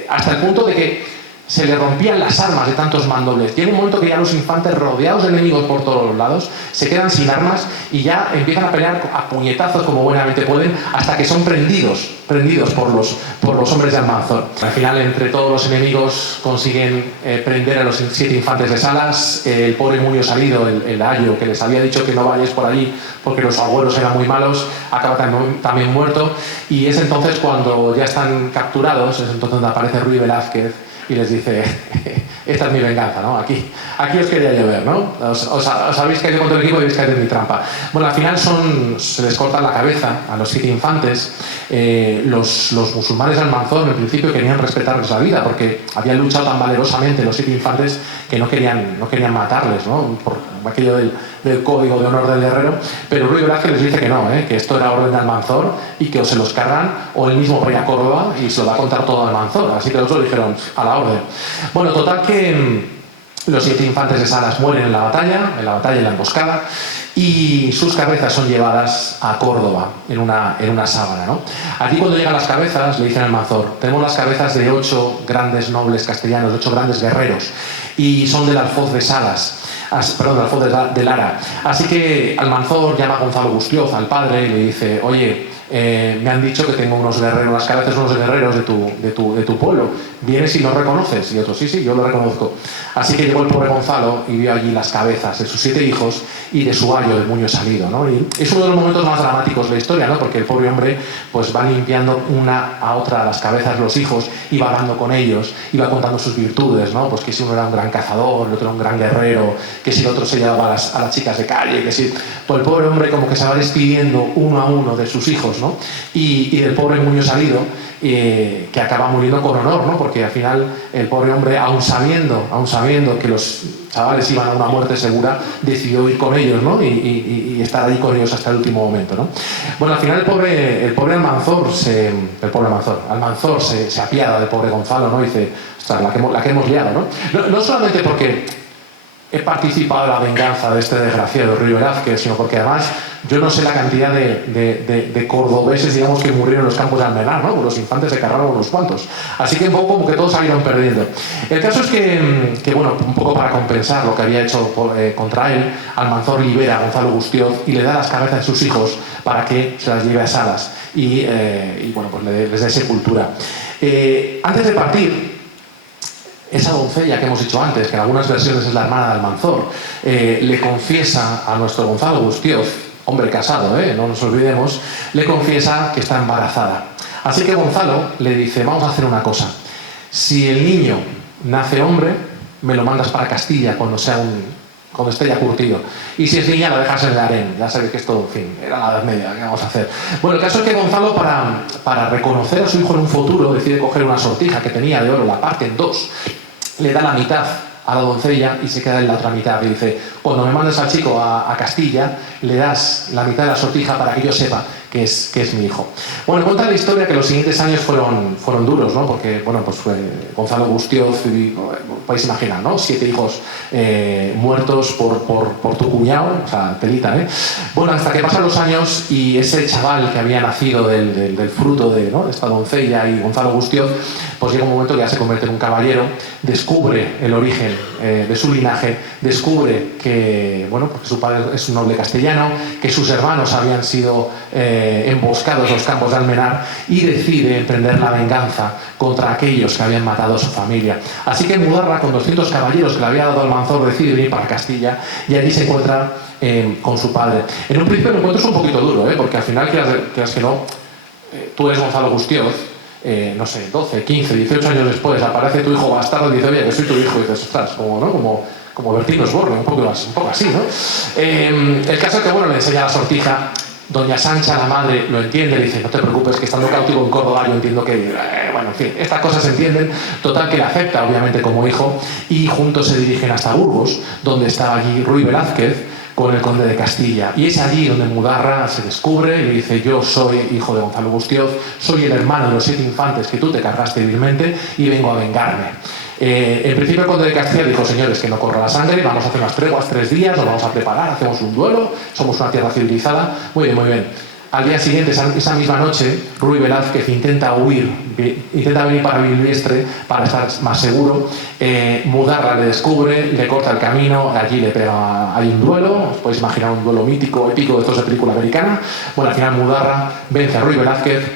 hasta el punto de que se le rompían las armas de tantos mandobles. Llega un momento que ya los infantes, rodeados de enemigos por todos los lados, se quedan sin armas y ya empiezan a pelear a puñetazos como buenamente pueden, hasta que son prendidos por los hombres de Almanzor. Al final, entre todos los enemigos, consiguen prender a los 7 infantes de Salas. El pobre Muño Salido, el ayo, que les había dicho que no vayáis por allí porque los abuelos eran muy malos, acaba también muerto. Y es entonces cuando ya están capturados, es entonces donde aparece Ruy Velázquez y les dice, esta es mi venganza, ¿no? Aquí os quería yo ver, ¿no? Os habéis caído contra el equipo y habéis caído en mi trampa. Bueno, al final se les corta la cabeza a los 7 infantes. Los musulmanes de Almanzor, en el principio, querían respetarles la vida, porque habían luchado tan valerosamente los 7 infantes que no querían matarles, ¿no? Por aquello del código de honor del guerrero. Pero Ruy Velázquez les dice que no, que esto era orden de Almanzor y que o se los cargan o él mismo va a Córdoba y se lo va a contar todo a Almanzor. Así que los otros dijeron, a la orden. Bueno, total que los 7 infantes de Salas mueren en la batalla y la emboscada, y sus cabezas son llevadas a Córdoba en una sábana, ¿no? Allí, cuando llegan las cabezas, le dicen a Almanzor, tenemos las cabezas de 8 grandes nobles castellanos, 8 grandes guerreros, y son del alfoz de Salas. Perdón, del alfoz de Lara. Así que Almanzor llama a Gonzalo Gustioz, al padre, y le dice, oye, me han dicho que tengo unos guerreros, las cabezas de unos guerreros de tu pueblo. ¿Vienes y los reconoces? Y otro, sí, yo lo reconozco. Así que llegó el pobre Gonzalo y vio allí las cabezas de sus 7 hijos y de su ayo, de Muño Salido, ¿no? Y es uno de los momentos más dramáticos de la historia, ¿no? Porque el pobre hombre pues va limpiando una a otra las cabezas de los hijos y va hablando con ellos y va contando sus virtudes, ¿no? Pues que si uno era un gran cazador, el otro era un gran guerrero, que si el otro se llevaba a las chicas de calle, que si... Pues el pobre hombre como que se va despidiendo uno a uno de sus hijos, ¿no? Y del pobre Muño Salido, que acaba muriendo con honor, ¿no? Porque al final el pobre hombre, aun sabiendo que los chavales iban a una muerte segura, decidió ir con ellos, ¿no? Y estar allí con ellos hasta el último momento, ¿no? Bueno, al final el pobre Almanzor se apiada del pobre Gonzalo, ¿no? Y dice, ostras, la que hemos liado, ¿no? No solamente porque he participado en la venganza de este desgraciado Ruy Velázquez, sino porque además yo no sé la cantidad de cordobeses, digamos, que murieron en los campos de Almenar, ¿no? Los infantes se cargaron unos cuantos. Así que un poco como que todos salieron perdiendo. El caso es que bueno, un poco para compensar lo que había hecho contra él, Almanzor libera a Gonzalo Gustioz y le da las cabezas de sus hijos para que se las lleve a Salas y bueno, pues les dé sepultura. Antes de partir, esa doncella que hemos dicho antes, que en algunas versiones es la hermana de Almanzor, le confiesa a nuestro Gonzalo Gustioz, hombre casado, no nos olvidemos, le confiesa que está embarazada. Así que Gonzalo le dice, vamos a hacer una cosa, si el niño nace hombre, me lo mandas para Castilla cuando esté ya curtido. Y si es niña, la dejas en el harén. Ya sabéis que esto, en fin, era la Edad Media, ¿qué vamos a hacer? Bueno, el caso es que Gonzalo, para reconocer a su hijo en un futuro, decide coger una sortija que tenía de oro, la parte en 2, le da la mitad a la doncella y se queda en la otra mitad. Y dice, cuando me mandes al chico a Castilla, le das la mitad de la sortija para que yo sepa que es mi hijo. Bueno, cuenta la historia que los siguientes años fueron duros, ¿no? Porque, bueno, pues fue Gonzalo Gustioz, podéis imaginar, ¿no? 7 hijos muertos por tu cuñado, o sea, telita, ¿eh? Bueno, hasta que pasan los años y ese chaval que había nacido del fruto de esta doncella y Gonzalo Gustioz, pues llega un momento que ya se convierte en un caballero, descubre el origen de su linaje, descubre que, bueno, porque su padre es un noble castellano, que sus hermanos habían sido emboscados en los campos de Almenar, y decide emprender la venganza contra aquellos que habían matado a su familia. Así que Mudarra, con 200 caballeros que le había dado Almanzor, decide venir para Castilla y allí se encuentra con su padre. En un principio el encuentro es un poquito duro, porque al final, quieras que no, tú eres Gonzalo Gustioz, no sé, 12, 15, 18 años después aparece tu hijo bastardo y dice, oye, que soy tu hijo, y dices, ostras, como Bertín Osborne, un poco así, ¿no? El caso es que, bueno, le enseña la sortija. Doña Sancha, la madre, lo entiende, le dice, no te preocupes, que estando cautivo en Córdoba, yo entiendo que, bueno, en fin, estas cosas se entienden. Total, que le acepta, obviamente, como hijo, y juntos se dirigen hasta Burgos, donde estaba allí Ruy Velázquez con el conde de Castilla. Y es allí donde Mudarra se descubre y le dice, yo soy hijo de Gonzalo Gustioz, soy el hermano de los 7 infantes que tú te cargaste vilmente y vengo a vengarme. En principio el conde de Castilla dijo, señores, que no corra la sangre, vamos a hacer unas treguas, 3 días, nos vamos a preparar, hacemos un duelo, somos una tierra civilizada. Muy bien, muy bien. al día siguiente, esa misma noche, Ruy Velázquez intenta huir, intenta venir para Bilbiestre para estar más seguro. Mudarra le descubre, le corta el camino, allí le pega, hay un duelo, os podéis imaginar un duelo mítico, épico de estos de película americana. Bueno, al final Mudarra vence a Ruy Velázquez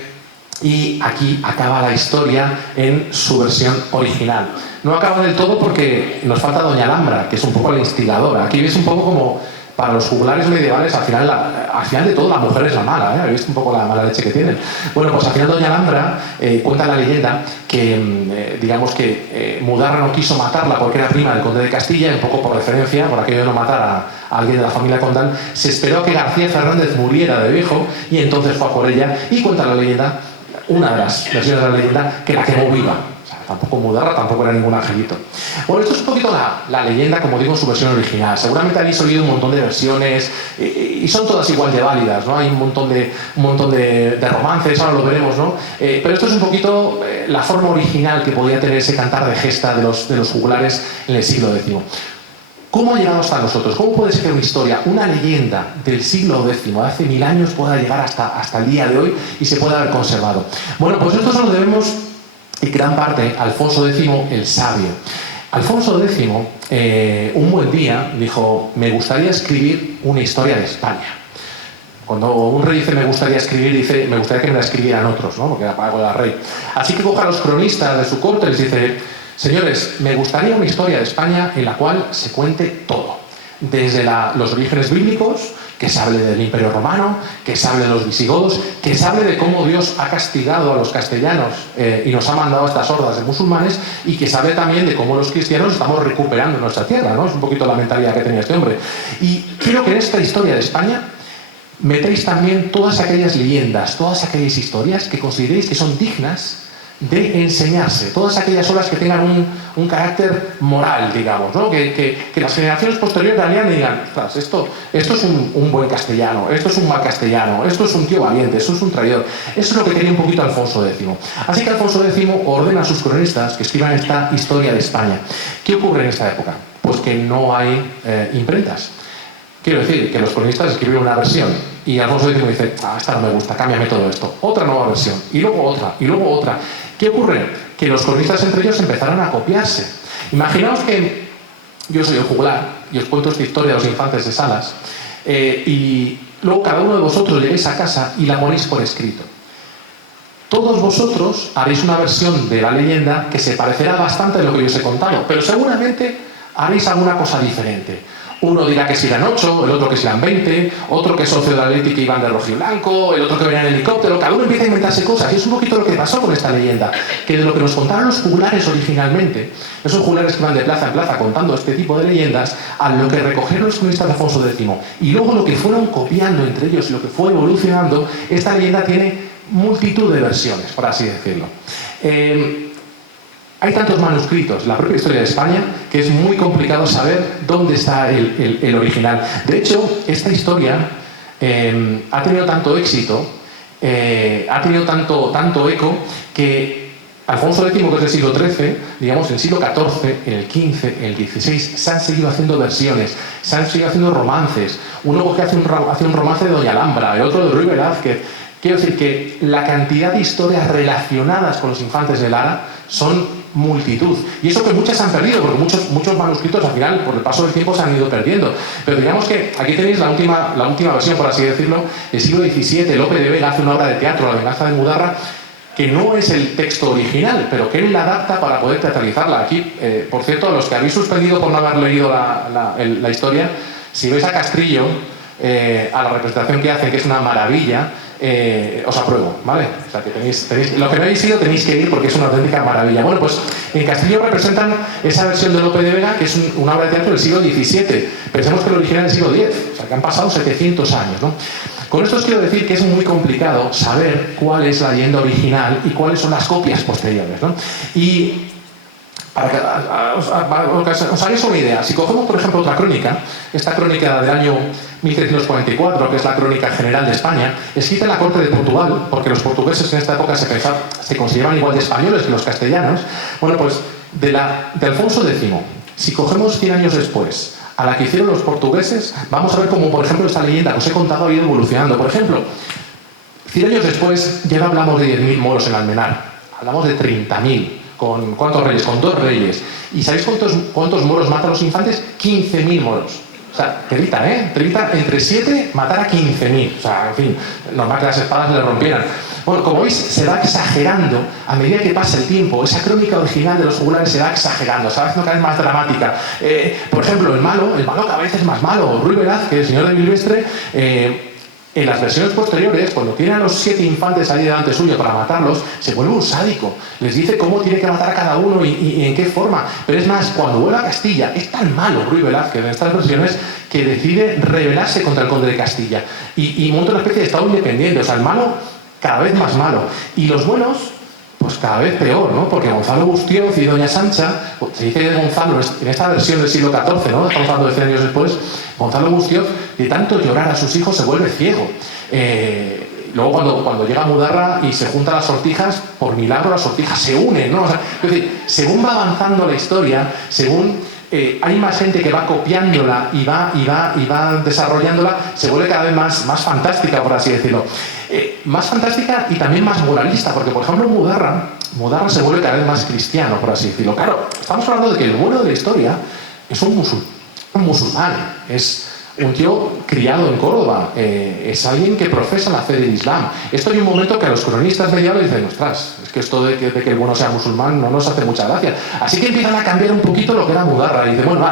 y aquí acaba la historia en su versión original. No acaba del todo porque nos falta Doña Alhambra, que es un poco la instigadora. Aquí ves un poco como para los juglares medievales, al final de todo la mujer es la mala, ¿eh? ¿Habéis visto un poco la mala leche que tienen? Bueno, pues al final Doña Alhambra cuenta la leyenda que, digamos que Mudarra no quiso matarla porque era prima del conde de Castilla, un poco por referencia, por aquello de no matar a alguien de la familia condal, se esperó a que García Fernández muriera de viejo y entonces fue a por ella y cuenta la leyenda, una de las versiones de la leyenda, que la quemó viva. Tampoco Mudarra, tampoco era ningún angelito. Bueno, esto es un poquito la leyenda, como digo, en su versión original. Seguramente habéis oído un montón de versiones y son todas igual de válidas, ¿no? Hay un montón de romances, ahora lo veremos, ¿no? Pero esto es un poquito la forma original que podía tener ese cantar de gesta de los juglares en el siglo X. ¿Cómo ha llegado hasta nosotros? ¿Cómo puede ser que una historia, una leyenda del siglo X, de hace 1000 años, pueda llegar hasta el día de hoy y se pueda haber conservado? Bueno, pues esto se lo debemos en gran parte a Alfonso X el Sabio. Alfonso X, un buen día, dijo: me gustaría escribir una historia de España. Cuando un rey dice me gustaría escribir, dice me gustaría que me la escribieran otros, ¿no? Porque era rey. Así que coge a los cronistas de su corte y les dice: señores, me gustaría una historia de España en la cual se cuente todo. Desde los orígenes bíblicos, que se hable del Imperio Romano, que se hable de los visigodos, que se hable de cómo Dios ha castigado a los castellanos y nos ha mandado a estas hordas de musulmanes, y que se hable también de cómo los cristianos estamos recuperando nuestra tierra, ¿no? Es un poquito la mentalidad que tenía este hombre. Y quiero que en esta historia de España metéis también todas aquellas leyendas, todas aquellas historias que consideréis que son dignas de enseñarse, todas aquellas obras que tengan un carácter moral, digamos, ¿no? Que las generaciones posteriores la digan: esto es un buen castellano, esto es un mal castellano, esto es un tío valiente, esto es un traidor. Eso es lo que quería un poquito Alfonso X. Así que Alfonso X ordena a sus cronistas que escriban esta historia de España. ¿Qué ocurre en esta época? Pues que no hay imprentas. Quiero decir, que los cronistas escriben una versión y Alfonso X dice: esta no me gusta, cámbiame todo esto. Otra nueva versión, y luego otra, y luego otra. ¿Qué ocurre? Que los cronistas entre ellos empezaron a copiarse. Imaginaos que yo soy el juglar y os cuento esta historia de los infantes de Salas y luego cada uno de vosotros lleguéis a casa y la ponéis por escrito. Todos vosotros haréis una versión de la leyenda que se parecerá bastante a lo que yo os he contado, pero seguramente haréis alguna cosa diferente. Uno dirá que serán 8, el otro que serán 20, otro que es socio de la Atlético y van de rojo y blanco, el otro que venía en helicóptero. Cada uno empieza a inventarse cosas, y es un poquito lo que pasó con esta leyenda, que de lo que nos contaron los juglares originalmente, esos juglares que van de plaza en plaza contando este tipo de leyendas, a lo que recogieron los cronistas de Alfonso X, y luego lo que fueron copiando entre ellos y lo que fue evolucionando, esta leyenda tiene multitud de versiones, por así decirlo. Hay tantos manuscritos, la propia historia de España, que es muy complicado saber dónde está el original. De hecho, esta historia ha tenido tanto éxito, ha tenido tanto eco, que Alfonso X, que es del siglo XIII, digamos, en el siglo XIV, en el XV, en el XVI, se han seguido haciendo versiones, se han seguido haciendo romances. Uno que hace un romance de Doña Alhambra, el otro de Ruy Velázquez. Quiero decir que la cantidad de historias relacionadas con los infantes de Lara son multitud. Y eso que muchas se han perdido, porque muchos manuscritos al final, por el paso del tiempo, se han ido perdiendo. Pero digamos que aquí tenéis la última versión, por así decirlo, del siglo XVII. Lope de Vega hace una obra de teatro, La venganza de Mudarra, que no es el texto original, pero que él la adapta para poder teatralizarla. Aquí, por cierto, a los que habéis suspendido por no haber leído la historia, si veis a Castrillo, a la representación que hace, que es una maravilla, os apruebo, ¿vale? O sea, que tenéis, lo que no habéis ido tenéis que ir porque es una auténtica maravilla. Bueno, pues en Castillo representan esa versión de Lope de Vega, que es una obra de teatro del siglo XVII. Pensemos que el original es del siglo X, o sea, que han pasado 700 años, ¿no? Con esto os quiero decir que es muy complicado saber cuál es la leyenda original y cuáles son las copias posteriores, ¿no? Y para que os hagáis una idea, si cogemos, por ejemplo, otra crónica, esta crónica del año 1344, que es la crónica general de España, escrita en la corte de Portugal, porque los portugueses en esta época se consideraban igual de españoles que los castellanos. Bueno, pues de Alfonso X, si cogemos 100 años después, a la que hicieron los portugueses, vamos a ver cómo, por ejemplo, esta leyenda que os he contado ha ido evolucionando. Por ejemplo, 100 años después ya no hablamos de 10.000 moros en Almenar, hablamos de 30.000. ¿Con cuántos reyes? Con 2 reyes. ¿Y sabéis cuántos moros matan los infantes? 15.000 moros. O sea, telita, ¿eh? Telita, entre 7 matar a 15.000. O sea, en fin, normal que las espadas le rompieran. Bueno, como veis, se va exagerando a medida que pasa el tiempo. Esa crónica original de los jugulares se va exagerando, se va haciendo cada vez más dramática. Por ejemplo, el malo cada vez es más malo. Ruy Velázquez, el señor de Bilvestre, en las versiones posteriores, cuando tiene a los 7 infantes ahí delante suyo para matarlos, se vuelve un sádico. Les dice cómo tiene que matar a cada uno y en qué forma. Pero es más, cuando vuelve a Castilla, es tan malo Ruy Velázquez en estas versiones que decide rebelarse contra el conde de Castilla. Y monta una especie de estado independiente. O sea, el malo cada vez más malo. Y los buenos, pues cada vez peor, ¿no? Porque Gonzalo Bustioz y Doña Sancha, pues se dice que Gonzalo, en esta versión del siglo XIV, ¿no? Estamos hablando de 100 años después, Gonzalo Bustioz, de tanto llorar a sus hijos, se vuelve ciego. Luego cuando llega Mudarra y se juntan las sortijas, por milagro las sortijas se unen, ¿no? O sea, es decir, según va avanzando la historia, según hay más gente que va copiándola y va desarrollándola, se vuelve cada vez más fantástica, por así decirlo. Más fantástica y también más moralista, porque por ejemplo Mudarra se vuelve cada vez más cristiano, por así decirlo. Claro, estamos hablando de que el bueno de la historia es un musulmán, es un tío criado en Córdoba, es alguien que profesa la fe del Islam. Esto hay un momento que a los cronistas medievales dicen, ostras, es que esto de que el bueno sea musulmán no nos hace mucha gracia. Así que empiezan a cambiar un poquito lo que era Mudarra y dicen, bueno,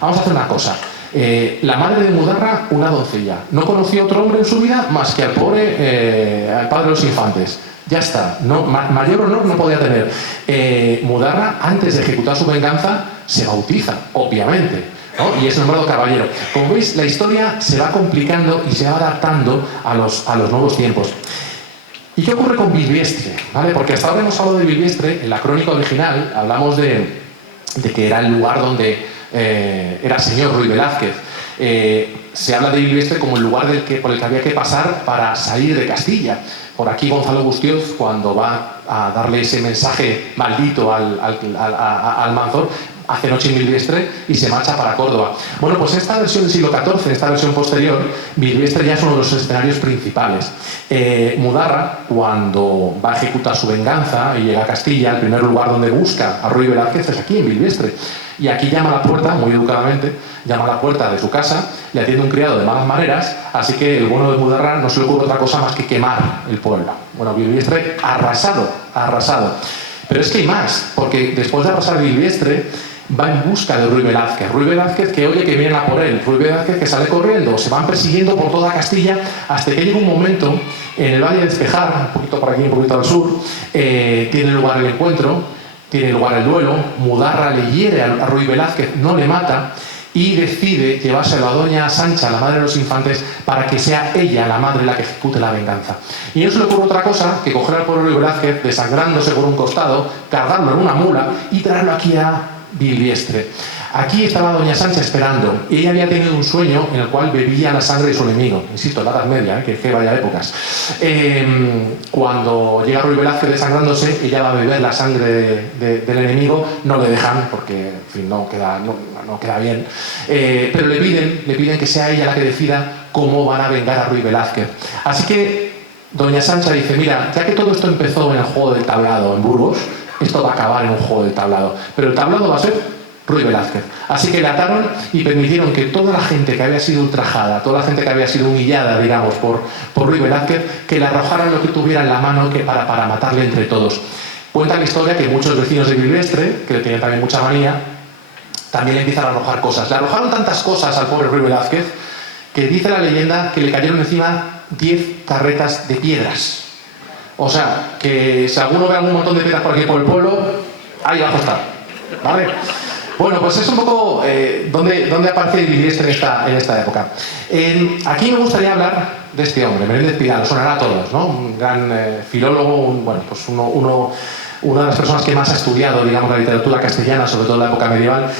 vamos a hacer una cosa. La madre de Mudarra, una doncella. No conocía otro hombre en su vida más que al pobre, al padre de los infantes. Ya está. No, mayor honor no podía tener. Mudarra, antes de ejecutar su venganza, se bautiza, obviamente, ¿no? Y es nombrado caballero. Como veis, la historia se va complicando y se va adaptando a los nuevos tiempos. ¿Y qué ocurre con Bilvestre? ¿Vale? Porque hasta ahora hemos hablado de Bilvestre, en la crónica original hablamos de que era el lugar donde era señor Ruy Velázquez. Se habla de Bilvestre como el lugar por el que había que pasar para salir de Castilla. Por aquí Gonzalo Bustioz, cuando va a darle ese mensaje maldito al Almanzor, hace noche en Bilvestre y se marcha para Córdoba. Bueno, pues en esta versión del siglo XIV, en esta versión posterior, Bilvestre ya es uno de los escenarios principales. Mudarra, cuando va a ejecutar su venganza y llega a Castilla, el primer lugar donde busca a Ruy Velázquez es aquí, en Bilvestre. Y aquí llama a la puerta, muy educadamente, llama a la puerta de su casa, le atiende un criado de malas maneras, así que el bueno de Mudarra no se le ocurre otra cosa más que quemar el pueblo. Bueno, Bilvestre arrasado. Pero es que hay más, porque después de arrasar Bilvestre, va en busca de Ruy Velázquez. Ruy Velázquez que oye que vienen a por él. Ruy Velázquez que sale corriendo. Se van persiguiendo por toda Castilla hasta que llega un momento en el Valle de Espejar, un poquito por aquí, un poquito al sur, tiene lugar el encuentro, tiene lugar el duelo. Mudarra le hiere a Ruy Velázquez, no le mata y decide llevárselo a Doña Sancha, la madre de los infantes, para que sea ella, la madre, la que ejecute la venganza. Y no se le ocurre otra cosa que coger al pobre Ruy Velázquez, desangrándose por un costado, cargarlo en una mula y traerlo aquí a Bilvestre. Aquí estaba Doña Sancha esperando. Ella había tenido un sueño en el cual bebía la sangre de su enemigo. Insisto, en la Edad Media, que vaya épocas. Cuando llega Ruy Velázquez desangrándose, ella va a beber la sangre del enemigo. No le dejan porque, en fin, no queda bien. Pero le piden que sea ella la que decida cómo van a vengar a Ruy Velázquez. Así que Doña Sancha dice, mira, ya que todo esto empezó en el juego del tablado en Burgos, esto va a acabar en un juego del tablado. Pero el tablado va a ser Ruy Velázquez. Así que le ataron y permitieron que toda la gente que había sido ultrajada, toda la gente que había sido humillada, digamos, por Ruy Velázquez, que le arrojaran lo que tuviera en la mano para matarle entre todos. Cuenta la historia que muchos vecinos de Bilvestre, que le tenían también mucha manía, también le empiezan a arrojar cosas. Le arrojaron tantas cosas al pobre Ruy Velázquez que dice la leyenda que le cayeron encima 10 carretas de piedras. O sea, que si alguno ve algún montón de piedras por aquí por el pueblo, ahí va a estar, ¿vale? Bueno, pues es un poco dónde aparece Bilvestre en esta época. Aquí me gustaría hablar de este hombre, Menéndez Pidal, lo sonará a todos, ¿no? Un gran filólogo, una de las personas que más ha estudiado, digamos, la literatura castellana, sobre todo en la época medieval.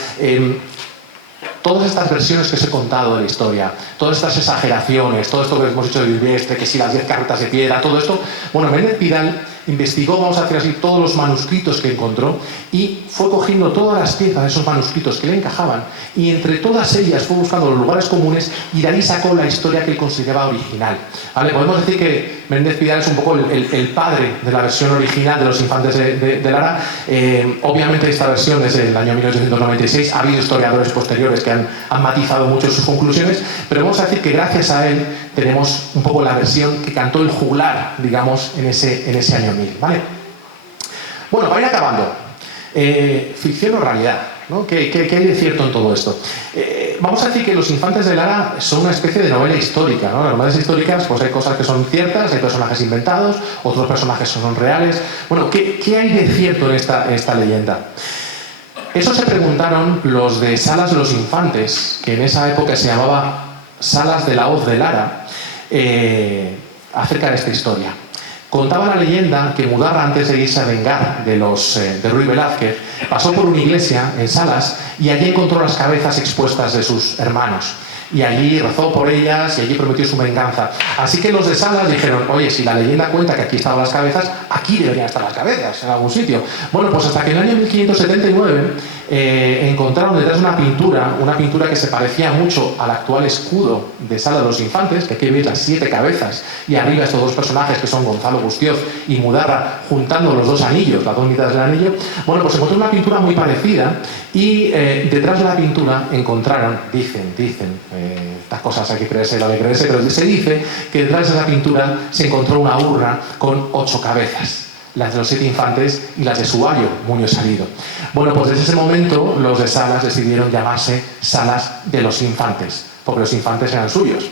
Todas estas versiones que os he contado de la historia, todas estas exageraciones, todo esto que hemos dicho de Bilvestre, que si las 10 carretas de piedra, todo esto, bueno, Menéndez Pidal investigó, vamos a decir así, todos los manuscritos que encontró y fue cogiendo todas las piezas de esos manuscritos que le encajaban y entre todas ellas fue buscando los lugares comunes y de ahí sacó la historia que él consideraba original. ¿Vale? Podemos decir que Méndez Pidal es un poco el padre de la versión original de Los Infantes de Lara. Obviamente esta versión es del año 1896, ha habido historiadores posteriores que han matizado mucho sus conclusiones, pero vamos a decir que gracias a él tenemos un poco la versión que cantó el juglar, digamos, en ese año 1000, ¿vale? Bueno, para ir acabando, ficción o realidad, ¿no? ¿Qué hay de cierto en todo esto? Vamos a decir que Los Infantes de Lara son una especie de novela histórica, ¿no? Las novelas históricas, pues hay cosas que son ciertas, hay personajes inventados, otros personajes son reales. Bueno, ¿qué hay de cierto en esta leyenda? Eso se preguntaron los de Salas de los Infantes, que en esa época se llamaba Salas de la Hoz de Lara, acerca de esta historia. Contaba la leyenda que Mudarra, antes de irse a vengar de Ruy Velázquez, pasó por una iglesia en Salas y allí encontró las cabezas expuestas de sus hermanos. Y allí rezó por ellas y allí prometió su venganza. Así que los de Salas dijeron, oye, si la leyenda cuenta que aquí estaban las cabezas, aquí deberían estar las cabezas, en algún sitio. Bueno, pues hasta que en el año 1579 encontraron detrás una pintura que se parecía mucho al actual escudo de Sala de los Infantes, que aquí veis las 7 cabezas, y arriba estos dos personajes que son Gonzalo Gustioz y Mudarra, juntando los dos anillos, las dos mitades del anillo. Bueno, pues encontró una pintura muy parecida y detrás de la pintura encontraron, dicen, estas cosas hay que creerse, la de creerse, pero se dice que detrás de la pintura se encontró una urna con 8 cabezas, las de los 7 infantes y las de su ayo, Muñoz Salido. Bueno, pues desde ese momento los de Salas decidieron llamarse Salas de los Infantes, porque los infantes eran suyos.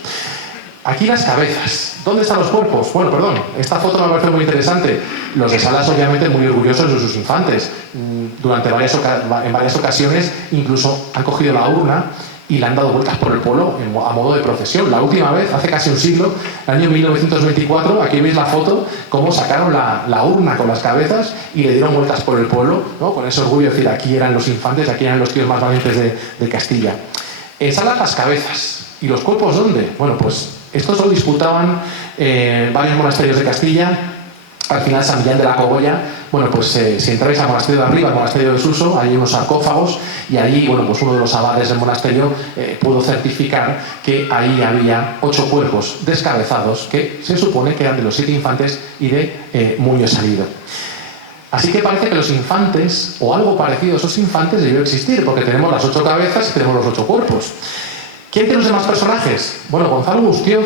Aquí las cabezas. ¿Dónde están los cuerpos? Bueno, perdón, esta foto me parece muy interesante. Los de Salas, obviamente, muy orgullosos de sus infantes. En varias ocasiones, incluso han cogido la urna y le han dado vueltas por el pueblo a modo de procesión. La última vez, hace casi un siglo, el año 1924, aquí veis la foto, cómo sacaron la urna con las cabezas y le dieron vueltas por el pueblo, ¿no? Con ese orgullo de decir, aquí eran los infantes, aquí eran los tíos más valientes de Castilla. En Salas las cabezas. ¿Y los cuerpos dónde? Bueno, pues estos lo disputaban varios monasterios de Castilla. Al final, San Millán de la Cogolla, bueno, pues si entráis al monasterio de arriba, al monasterio de Suso, hay unos sarcófagos y allí, bueno, pues uno de los abades del monasterio pudo certificar que ahí había 8 cuerpos descabezados que se supone que eran de los 7 infantes y de Muñoz Salido. Así que parece que los infantes, o algo parecido a esos infantes, debió existir, porque tenemos las 8 cabezas y tenemos los 8 cuerpos. ¿Quién tiene los demás personajes? Bueno, Gonzalo Gustioz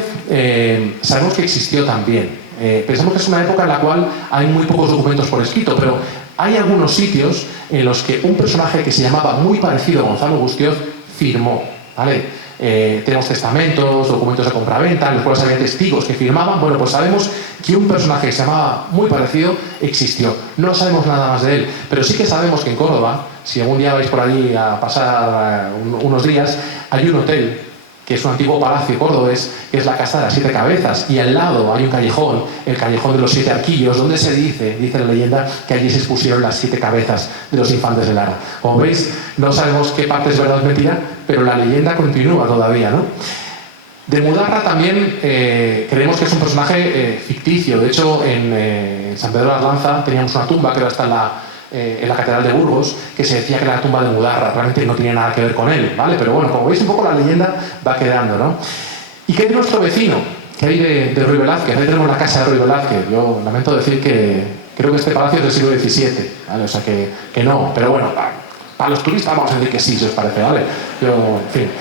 sabemos que existió también. Pensamos que es una época en la cual hay muy pocos documentos por escrito, pero hay algunos sitios en los que un personaje que se llamaba muy parecido a Gonzalo Gustioz firmó, ¿vale? Tenemos testamentos, documentos de compraventa, en los cuales había testigos que firmaban. Bueno, pues sabemos que un personaje que se llamaba muy parecido existió. No sabemos nada más de él, pero sí que sabemos que en Córdoba, si algún día vais por allí a pasar unos días, hay un hotel que es un antiguo palacio cordobés, que es la Casa de las 7 Cabezas, y al lado hay un callejón, el callejón de los 7 Arquillos, donde se dice la leyenda, que allí se expusieron las 7 cabezas de los infantes de Lara. Como veis, no sabemos qué parte es verdad o es mentira, pero la leyenda continúa todavía, ¿no? De Mudarra también creemos que es un personaje ficticio. De hecho, en San Pedro de Arlanza teníamos una tumba que ahora está en la Catedral de Burgos, que se decía que era la tumba de Mudarra. Realmente no tiene nada que ver con él, ¿vale? Pero bueno, como veis, un poco la leyenda va quedando, ¿no? ¿Y qué hay de nuestro vecino? ¿Qué hay de Ruy Velázquez? Ahí tenemos la casa de Ruy Velázquez. Yo lamento decir que creo que este palacio es del siglo XVII, ¿vale? O sea que no, pero bueno, para los turistas vamos a decir que sí, si os parece, ¿vale? Yo, en fin.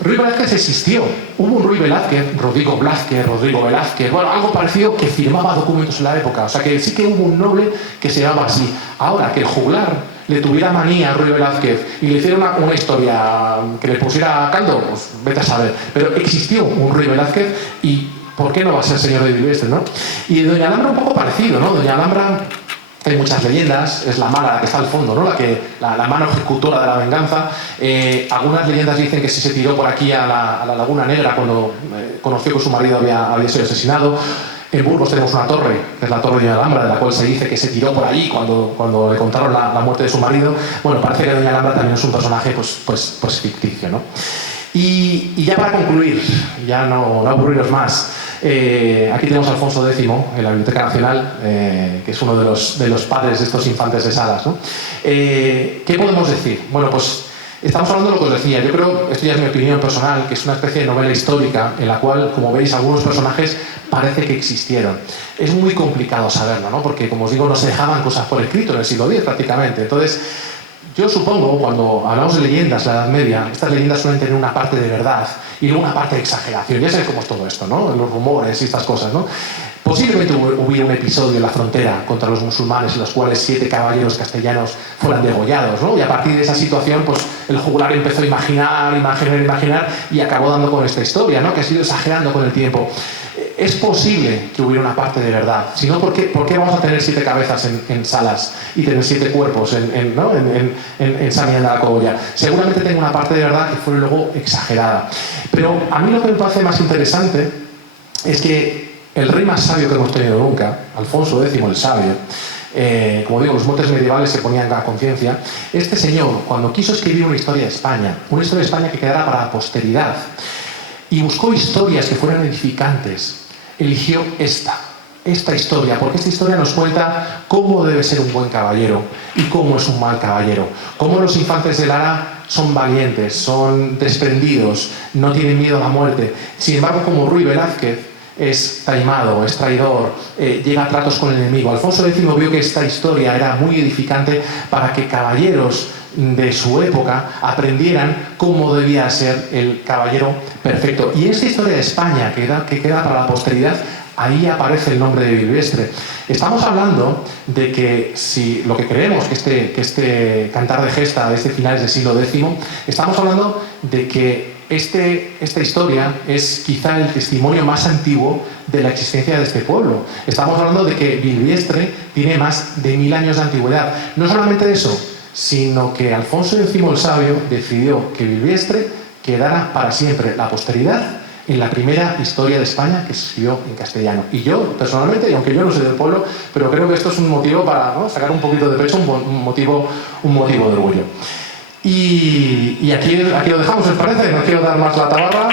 Ruy Velázquez existió. Hubo un Ruy Velázquez, Rodrigo Velázquez, bueno, algo parecido, que firmaba documentos en la época. O sea que sí que hubo un noble que se llamaba así. Ahora, que el juglar le tuviera manía a Ruy Velázquez y le hiciera una historia que le pusiera caldo, pues vete a saber. Pero existió un Ruy Velázquez y ¿por qué no va a ser señor de Villestre, no? Y de Doña Alhambra un poco parecido, ¿no? Doña Alhambra, hay muchas leyendas, es la mala la que está al fondo, ¿no? La mano ejecutora de la venganza. Algunas leyendas dicen que se tiró por aquí a la Laguna Negra cuando conoció que su marido había sido asesinado. En Burgos tenemos una torre, que es la torre de Doña Alhambra, de la cual se dice que se tiró por allí cuando le contaron la muerte de su marido. Bueno, parece que Doña Alhambra también es un personaje pues ficticio, ¿no? Y ya para concluir, ya no aburriros más, Aquí tenemos a Alfonso X en la Biblioteca Nacional, que es uno de los padres de estos infantes de Salas, ¿no? ¿Qué podemos decir? Bueno, pues estamos hablando de lo que os decía. Yo creo, esto ya es mi opinión personal, que es una especie de novela histórica en la cual, como veis, algunos personajes parece que existieron. Es muy complicado saberlo, ¿no? Porque, como os digo, no se dejaban cosas por escrito en el siglo X prácticamente. Entonces, yo supongo, cuando hablamos de leyendas, la Edad Media, estas leyendas suelen tener una parte de verdad y luego una parte de exageración. Ya sabéis cómo es todo esto, ¿no? Los rumores y estas cosas, ¿no? Posiblemente hubiera un episodio en la frontera contra los musulmanes en los cuales 7 caballeros castellanos fueran degollados, ¿no? Y a partir de esa situación, pues el juglar empezó a imaginar y acabó dando con esta historia, ¿no? Que ha sido exagerando con el tiempo. Es posible que hubiera una parte de verdad. Si no, ¿por qué vamos a tener 7 cabezas en Salas y tener 7 cuerpos en San Millán de la Cogolla? Seguramente tenga una parte de verdad que fue luego exagerada. Pero a mí lo que me parece más interesante es que el rey más sabio que hemos tenido nunca, Alfonso X el Sabio, como digo, los motes medievales se ponían a conciencia. Este señor, cuando quiso escribir una historia de España que quedara para la posteridad, y buscó historias que fueran edificantes, eligió esta historia, porque esta historia nos cuenta cómo debe ser un buen caballero y cómo es un mal caballero, cómo los infantes de Lara son valientes, son desprendidos, no tienen miedo a la muerte. Sin embargo, como Ruy Velázquez es taimado, es traidor, llega a tratos con el enemigo. Alfonso X vio que esta historia era muy edificante para que caballeros de su época aprendieran cómo debía ser el caballero perfecto. Y esta historia de España que queda para la posteridad, ahí aparece el nombre de Bilvestre. Estamos hablando de que si lo que creemos que este Cantar de Gesta de finales del siglo X, estamos hablando de que esta historia es quizá el testimonio más antiguo de la existencia de este pueblo. Estamos hablando de que Bilvestre tiene más de 1000 años de antigüedad. No solamente eso, sino que Alfonso X el Sabio decidió que Bilvestre quedara para siempre la posteridad en la primera historia de España que se escribió en castellano. Y yo, personalmente, y aunque yo no soy del pueblo, pero creo que esto es un motivo para, ¿no?, sacar un poquito de pecho, un motivo de orgullo. Y aquí lo dejamos, ¿os parece? No quiero dar más la tabarra.